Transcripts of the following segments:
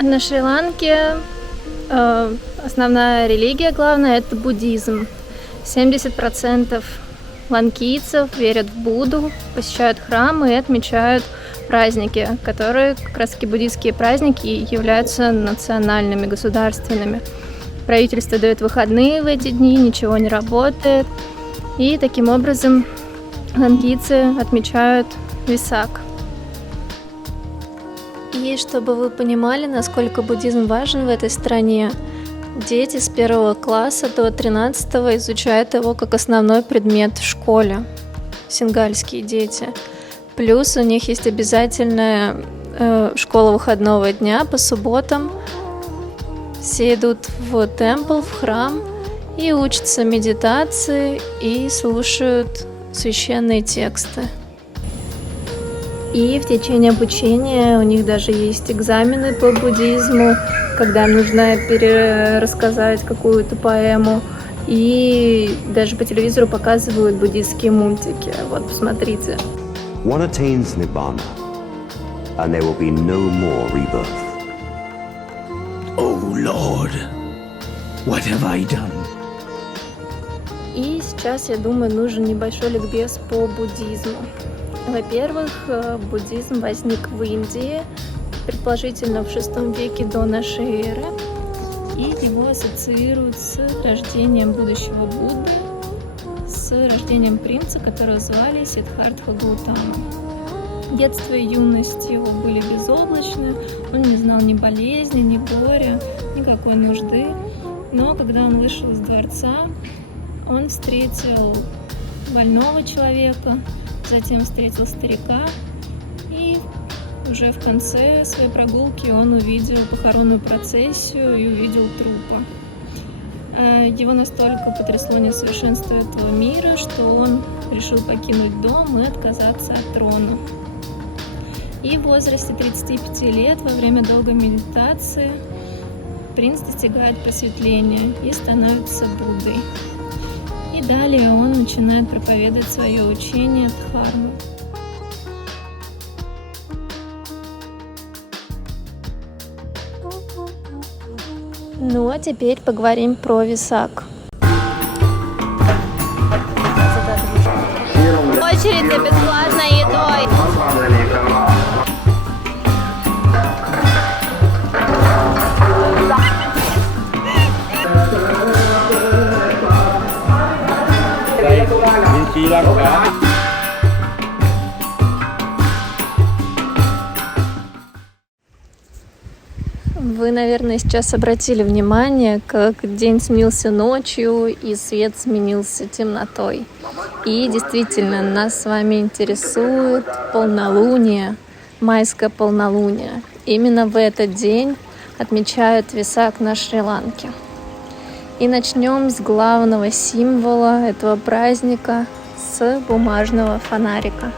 На Шри-Ланке основная религия, главная, это буддизм. 70% ланкийцев верят в Будду, посещают храмы и отмечают праздники, которые как раз-таки буддийские праздники являются национальными, государственными. Правительство дает выходные в эти дни, ничего не работает. И таким образом ланкийцы отмечают Весак. И чтобы вы понимали, насколько буддизм важен в этой стране, дети с 1 класса до 13 изучают его как основной предмет в школе, сингальские дети. Плюс у них есть обязательная школа выходного дня по субботам. Все идут в темпл, в храм и учатся медитации и слушают священные тексты. И в течение обучения у них даже есть экзамены по буддизму, когда нужно перерассказать какую-то поэму. И даже по телевизору показывают буддийские мультики. Вот, посмотрите. One attains Nibbana, and there will be no more rebirth. Oh Lord, what have I done? И сейчас, я думаю, нужен небольшой ликбез по буддизму. Во-первых, буддизм возник в Индии, предположительно в VI веке до нашей эры, и его ассоциируют с рождением будущего Будды, с рождением принца, которого звали Сиддхартха Гаутама. Детство и юность его были безоблачны, он не знал ни болезни, ни горя, никакой нужды, но когда он вышел из дворца, он встретил больного человека, затем встретил старика, и уже в конце своей прогулки он увидел похоронную процессию и увидел трупа. Его настолько потрясло несовершенство этого мира, что он решил покинуть дом и отказаться от трона. И в возрасте 35 лет, во время долгой медитации, принц достигает просветления и становится Буддой. И далее он начинает проповедовать свое учение Дхарму. Ну а теперь поговорим про Весак. Очередь за бесплатной едой. Вы, наверное, сейчас обратили внимание, как день сменился ночью и свет сменился темнотой. И действительно, нас с вами интересует полнолуние, майское полнолуние. Именно в этот день отмечают Весак на Шри-Ланке. И начнем с главного символа этого праздника, с бумажного фонарика.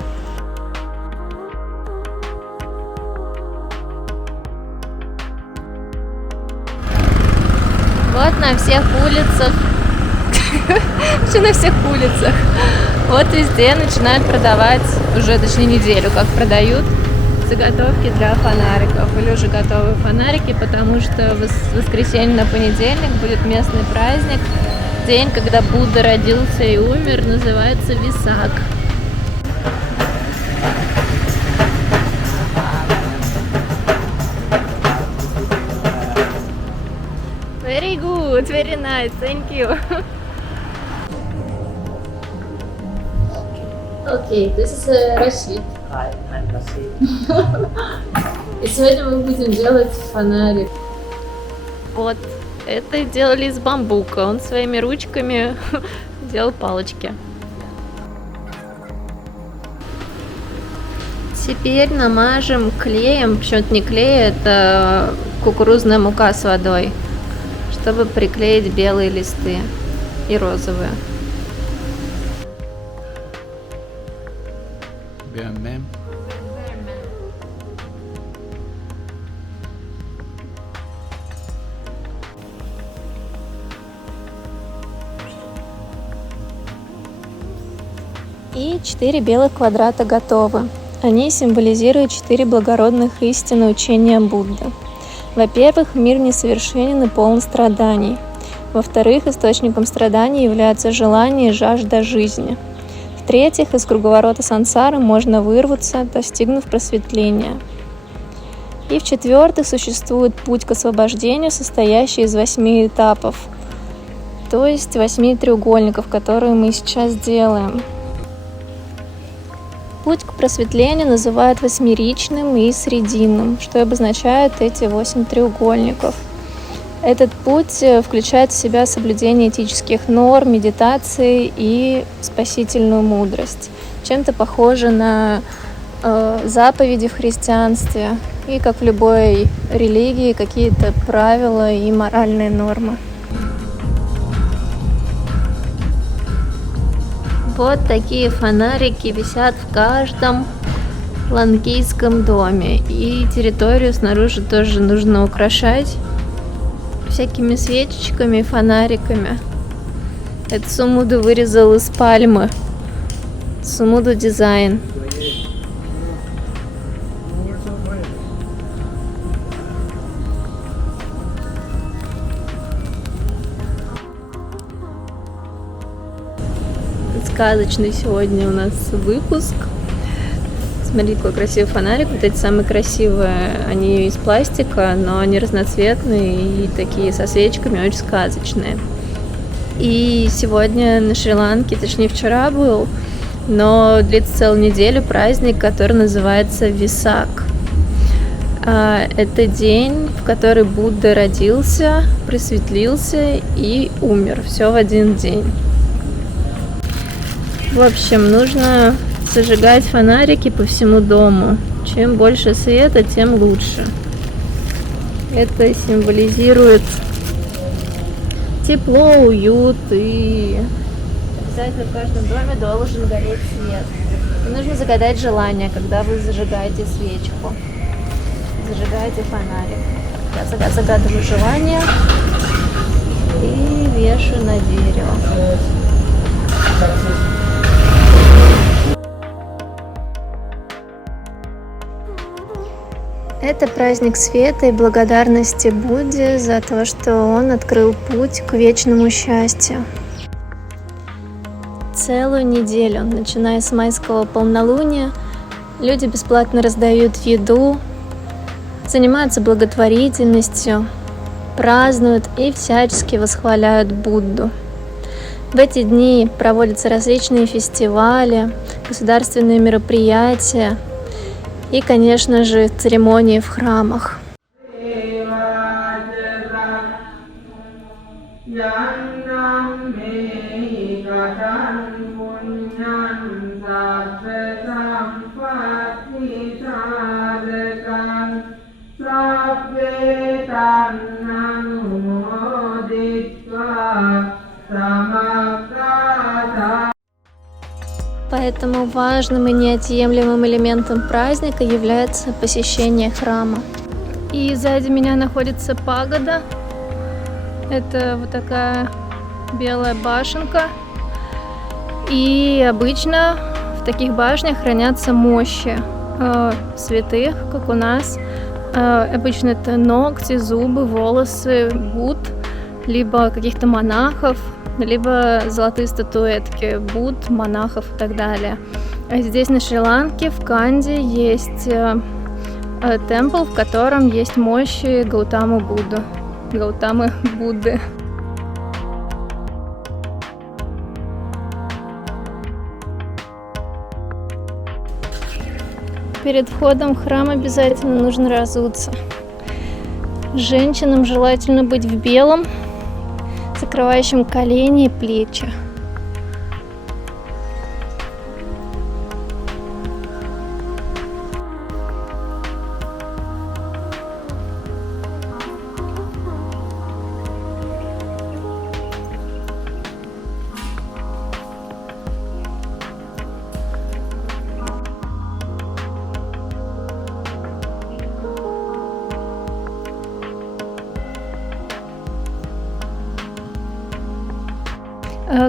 Вот на всех улицах, вообще на всех улицах, вот везде начинают продавать, уже точнее неделю как продают, заготовки для фонариков. Или уже готовые фонарики, потому что в воскресенье на понедельник будет местный праздник. День, когда Будда родился и умер, называется Весак. Very good, very nice, thank you. Okay, this is Rashid. Hi, I'm Rashid. И сегодня мы будем делать фонарик. Вот, это делали из бамбука. Он своими ручками делал палочки. Теперь намажем клеем, почему-то не клей, это кукурузная мука с водой, чтобы приклеить белые листы и розовые. И 4 белых квадрата готовы. Они символизируют 4 благородных истины учения Будды. Во-первых, мир несовершенен и полон страданий. Во-вторых, источником страданий являются желание и жажда жизни. В-третьих, из круговорота сансары можно вырваться, достигнув просветления. И в-четвертых, существует путь к освобождению, состоящий из 8 этапов, то есть 8 треугольников, которые мы сейчас делаем. Путь к просветлению называют восьмеричным и срединным, что обозначает эти 8 треугольников. Этот путь включает в себя соблюдение этических норм, медитации и спасительную мудрость. Чем-то похоже на заповеди в христианстве и, как в любой религии, какие-то правила и моральные нормы. Вот такие фонарики висят в каждом ланкийском доме. И территорию снаружи тоже нужно украшать всякими свечечками и фонариками. Это Сумуду вырезал из пальмы. Сумуду дизайн. Сказочный сегодня у нас выпуск. Смотрите, какой красивый фонарик. Вот эти самые красивые, они из пластика, но они разноцветные и такие со свечками, очень сказочные. И сегодня на Шри-Ланке, точнее вчера был, но длится целую неделю праздник, который называется Висак. Это день, в который Будда родился, просветлился и умер. Все в один день. В общем, нужно зажигать фонарики по всему дому. Чем больше света, тем лучше. Это символизирует тепло, уют, и обязательно в каждом доме должен гореть свет. И нужно загадать желание, когда вы зажигаете свечку. Зажигаете фонарик. Я загадываю желание и вешаю на дерево. Это праздник света и благодарности Будде за то, что он открыл путь к вечному счастью. Целую неделю, начиная с майского полнолуния, люди бесплатно раздают еду, занимаются благотворительностью, празднуют и всячески восхваляют Будду. В эти дни проводятся различные фестивали, государственные мероприятия и, конечно же, церемонии в храмах. Поэтому важным и неотъемлемым элементом праздника является посещение храма. И сзади меня находится пагода. Это вот такая белая башенка. И обычно в таких башнях хранятся мощи святых, как у нас. Обычно это ногти, зубы, волосы, Будд, либо каких-то монахов, либо золотые статуэтки Будд, монахов и так далее. А здесь на Шри-Ланке, в Канди, есть темпл, в котором есть мощи Гаутамы Будды. Перед входом в храм обязательно нужно разуться. Женщинам желательно быть в белом, закрывающим колени и плечи.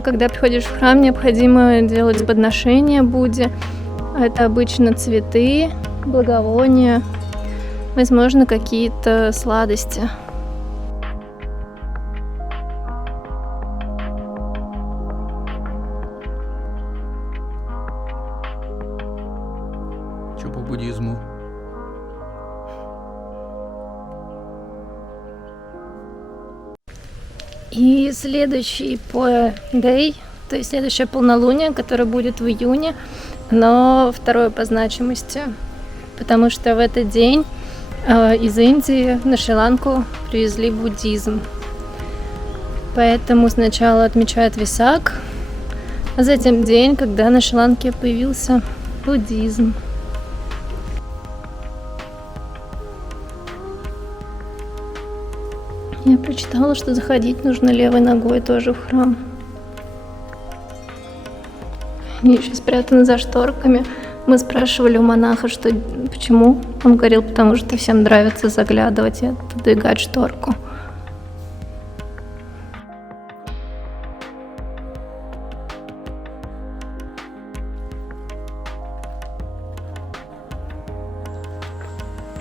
Когда приходишь в храм, необходимо делать подношения Будде. Это обычно цветы, благовония, возможно, какие-то сладости. Что по буддизму? И следующий day, то есть следующее полнолуние, которое будет в июне, оно второе по значимости, потому что в этот день из Индии на Шри-Ланку привезли буддизм. Поэтому сначала отмечают Весак, а затем день, когда на Шри-Ланке появился буддизм. Я прочитала, что заходить нужно левой ногой тоже в храм. Они еще спрятаны за шторками. Мы спрашивали у монаха, что почему. Он говорил, потому что всем нравится заглядывать и отодвигать шторку.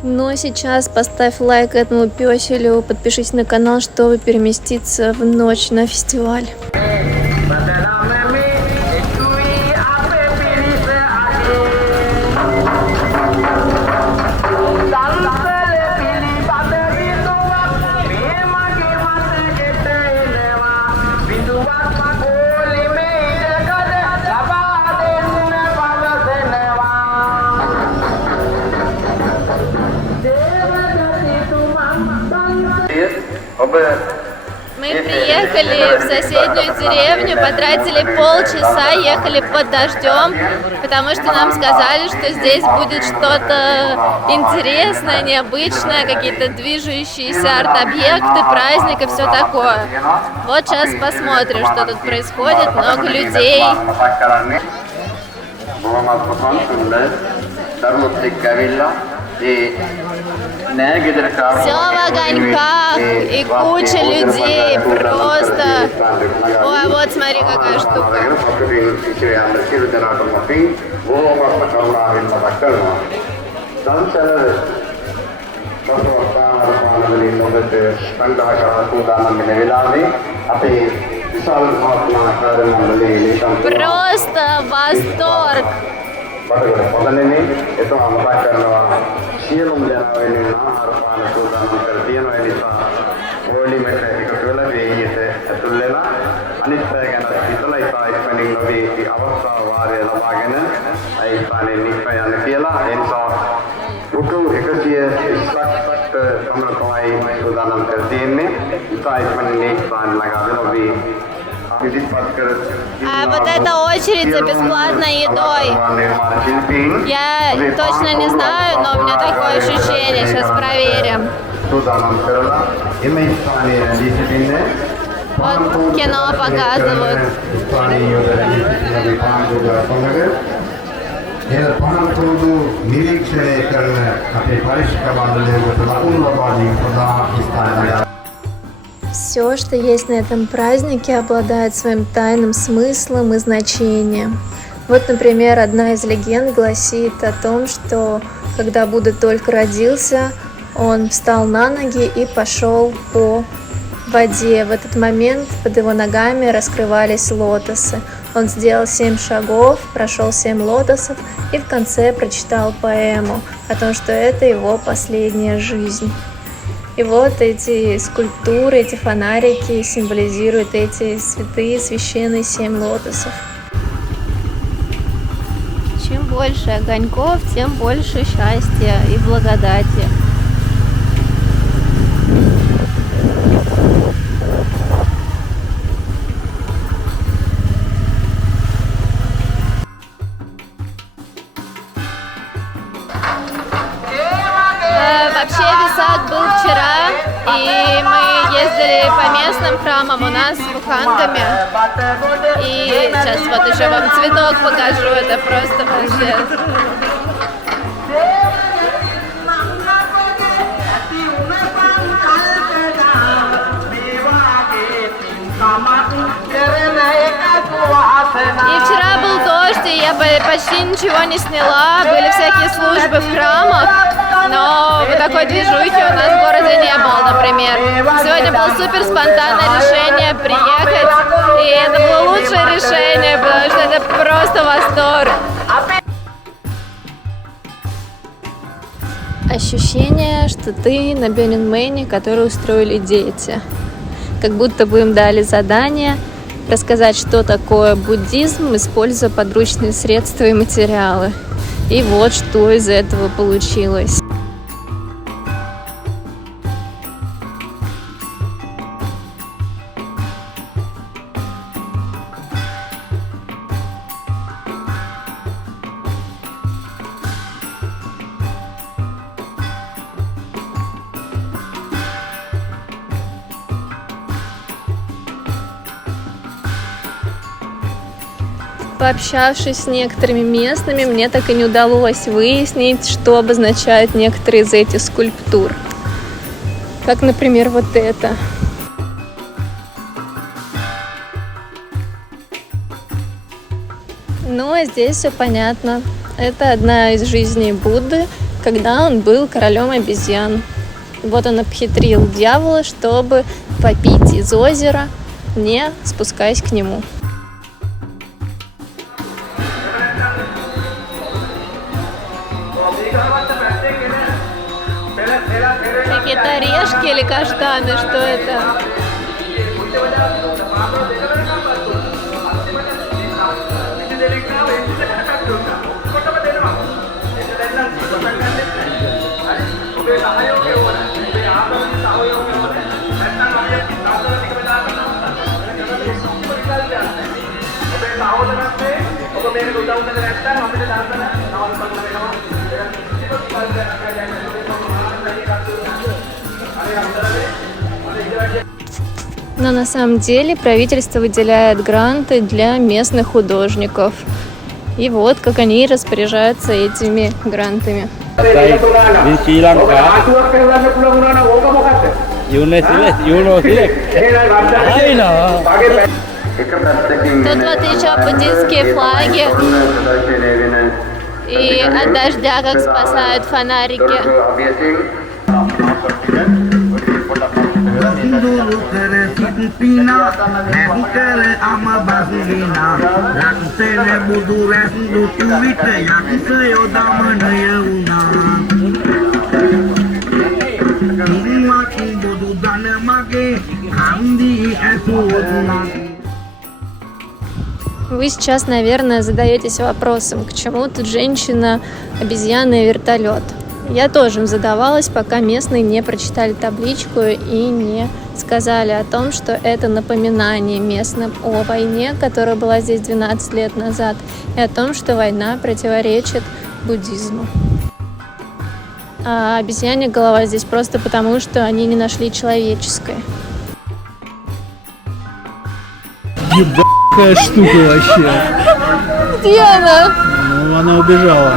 Ну а сейчас поставь лайк этому пёселю, подпишись на канал, чтобы переместиться в ночь на фестиваль. Мы приехали в соседнюю деревню, потратили полчаса, ехали под дождем, потому что нам сказали, что здесь будет что-то интересное, необычное, какие-то движущиеся арт-объекты, праздник и все такое. Вот сейчас посмотрим, что тут происходит, много людей. Все в огоньках и куча людей, просто. Ой, вот смотри, какая штука. Просто восторг. А вот эта очередь за бесплатной едой. Я точно не знаю, но у меня такое ощущение. Сейчас проверим. Вот кино показывают. Все, что есть на этом празднике, обладает своим тайным смыслом и значением. Вот, например, одна из легенд гласит о том, что когда Будда только родился, он встал на ноги и пошел по воде. В этот момент под его ногами раскрывались лотосы. Он сделал 7 шагов, прошел 7 лотосов и в конце прочитал поэму о том, что это его последняя жизнь. И вот эти скульптуры, эти фонарики символизируют эти святые, священные 7 лотосов. Чем больше огоньков, тем больше счастья и благодати. Вообще Весак был вчера, и мы ездили по местным храмам, у нас в Бухангаме. И сейчас вот еще вам цветок покажу, это просто вообще... И вчера был дождь, и я почти ничего не сняла, были всякие службы в храмах, но вот такой движухи у нас в городе не было, например. Сегодня было супер спонтанное решение приехать, и это было лучшее решение, потому что это просто восторг. Ощущение, что ты на Burning Man, который устроили дети. Как будто бы им дали задание рассказать, что такое буддизм, используя подручные средства и материалы. И вот что из этого получилось. Пообщавшись с некоторыми местными, мне так и не удалось выяснить, что обозначают некоторые из этих скульптур. Как, например, вот это. Ну, а здесь все понятно. Это одна из жизней Будды, когда он был королем обезьян. Вот он обхитрил дьявола, чтобы попить из озера, не спускаясь к нему. Какие-то орешки или каштаны, что это? Но на самом деле правительство выделяет гранты для местных художников. И вот как они распоряжаются этими грантами. Тут вот еще буддийские флаги. И от дождя как спасают фонарики. Вы сейчас, наверное, задаетесь вопросом, к чему тут женщина, обезьяна и вертолет. Я тоже им задавалась, пока местные не прочитали табличку и не сказали о том, что это напоминание местным о войне, которая была здесь 12 лет назад, и о том, что война противоречит буддизму. А обезьянья голова здесь просто потому, что они не нашли человеческой. Какая штука вообще. Где она? Ну, она убежала.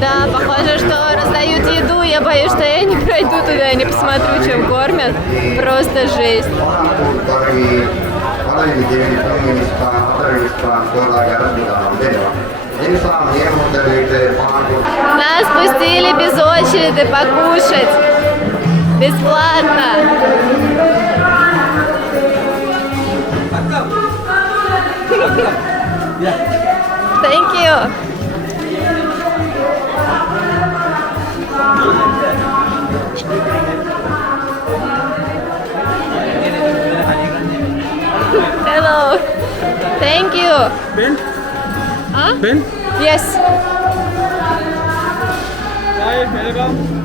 Да, похоже, что раздают еду. Я боюсь, что я не пройду туда и не посмотрю, чем кормят. Просто жесть. Нас пустили без очереди покушать. Бесплатно. Thank you. Hello. Thank you. Ben? Huh? Ben? Yes. Hi, welcome.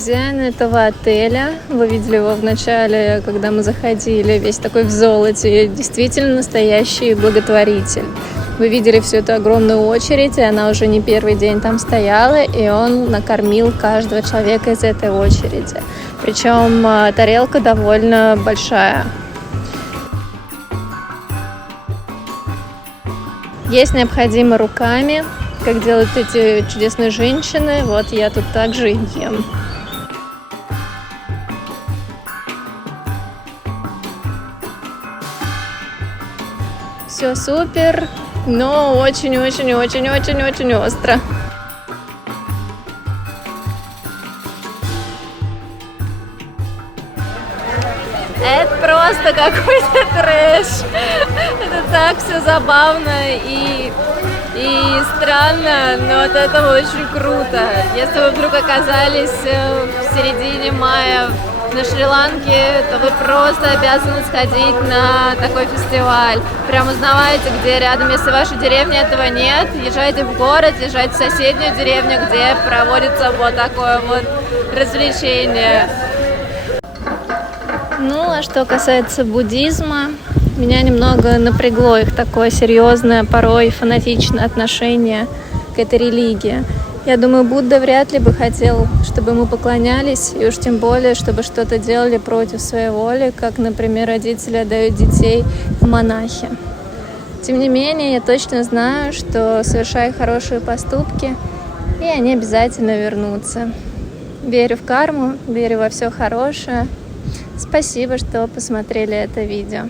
Хозяин этого отеля, вы видели его в начале, когда мы заходили, весь такой в золоте, действительно настоящий благотворитель. Вы видели всю эту огромную очередь, и она уже не первый день там стояла, и он накормил каждого человека из этой очереди. Причем тарелка довольно большая. Есть необходимо руками, как делают эти чудесные женщины. Вот я тут также и ем. Все супер, но очень-очень-очень-очень-очень остро. Это просто какой-то трэш. Это так все забавно и странно, но от этого очень круто. Если вы вдруг оказались в середине мая на Шри-Ланке, то вы просто обязаны сходить на такой фестиваль. Прям узнавайте, где рядом. Если в вашей деревне этого нет, езжайте в город, езжайте в соседнюю деревню, где проводится вот такое вот развлечение. Ну, а что касается буддизма, меня немного напрягло их такое серьезное, порой фанатичное отношение к этой религии. Я думаю, Будда вряд ли бы хотел, чтобы мы поклонялись, и уж тем более, чтобы что-то делали против своей воли, как, например, родители отдают детей в монахи. Тем не менее, я точно знаю, что совершаю хорошие поступки, и они обязательно вернутся. Верю в карму, верю во все хорошее. Спасибо, что посмотрели это видео.